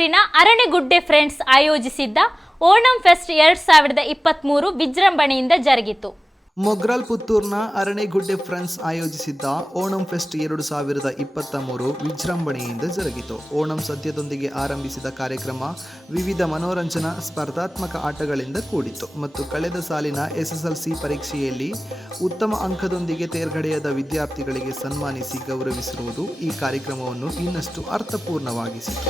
ಪುತ್ತೂರಿನ ಅರಣೆಗುಡ್ಡೆ ಫ್ರೆಂಡ್ಸ್ ಆಯೋಜಿಸಿದ್ದ ಓಣಂ ಫೆಸ್ಟ್ 2023 ವಿಜೃಂಭಣೆಯಿಂದ ಜರುಗಿತು. ಮೊಗ್ರಾಲ್ ಪುತ್ತೂರ್ನ ಅರಣೆಗುಡ್ಡೆ ಫ್ರೆಂಡ್ಸ್ ಆಯೋಜಿಸಿದ್ದ ಓಣಂ ಫೆಸ್ಟ್ 2023 ವಿಜೃಂಭಣೆಯಿಂದ ಜರುಗಿತು. ಓಣಂ ಸದ್ಯದೊಂದಿಗೆ ಆರಂಭಿಸಿದ ಕಾರ್ಯಕ್ರಮ ವಿವಿಧ ಮನೋರಂಜನಾ ಸ್ಪರ್ಧಾತ್ಮಕ ಆಟಗಳಿಂದ ಕೂಡಿತು ಮತ್ತು ಕಳೆದ ಸಾಲಿನ SSLC ಪರೀಕ್ಷೆಯಲ್ಲಿ ಉತ್ತಮ ಅಂಕದೊಂದಿಗೆ ತೇರ್ಗಡೆಯಾದ ವಿದ್ಯಾರ್ಥಿಗಳಿಗೆ ಸನ್ಮಾನಿಸಿ ಗೌರವಿಸಿರುವುದು ಈ ಕಾರ್ಯಕ್ರಮವನ್ನು ಇನ್ನಷ್ಟು ಅರ್ಥಪೂರ್ಣವಾಗಿಸಿತು.